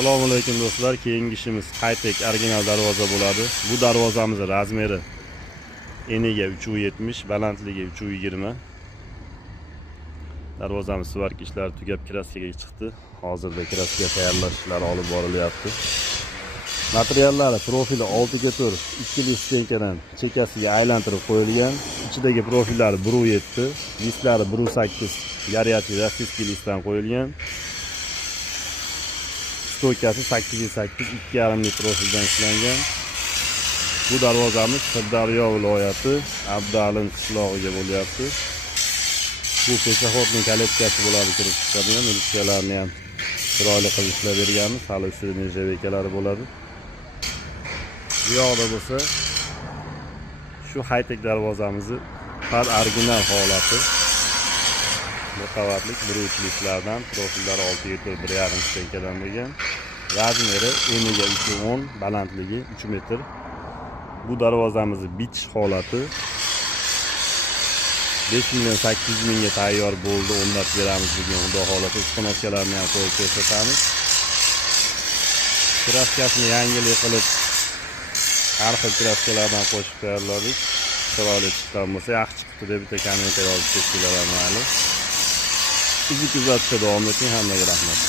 Assalomu alaykum do'stlar. Keyingi ishimiz Hi-Tech original darvoza bo'ladi. Bu darvozamiz razmeri eniga 3.70, balandligi 3.20. Darvozamiz svarka ishlari tugab kraskaga chiqdi. Hozirda kraska tayyorlash ishlari olib borilyapti. Materiallari profili 6x4 ikkili stenkadan chekkasiga aylantirib qo'yilgan. Ichidagi profillari 1.7, listlari 1.8 горячий rossiyskiy listdan qo'yilgan. Stoykasi 8x8 2,5 profildan ishlangan. Bu darvozamiz Sirdaryo viloyati Abdalin qishlog'iga bo'lyapti. Bu peshoxodning kaletkasi bo'ladi, kirib chiqadigan militchiyalarni ham chiroyli qilib ishlab berganmiz. Hali ustida nержавейкалari bo'ladi. Bu yoqda bo'lsa shu Hi-Tech darvozamizni har original holati. Bu qavatlik 1.3 listlardan, profillari 6x4 1,5 stenkadan bo'lgan. Razmeri eniga 3.10, balandligi 3 metr. Bu darvozamizni bitish holati 5.800.000 ga tayyor bo'ldi. O'rnatib beramiz degan xudo holati. Ustonoskalarni ham qo'yib ko'rsatamiz. Kraskasini yangilik qilib har xil kraskalardan qo'shib tayyorladik. Chiroyli chiqqan bo'lsa, yaxshi chiqdi deb bitta kommentariy yozib ketishingiz mayli. Bizni kuzatishda davom eting. Hammaga rahmat.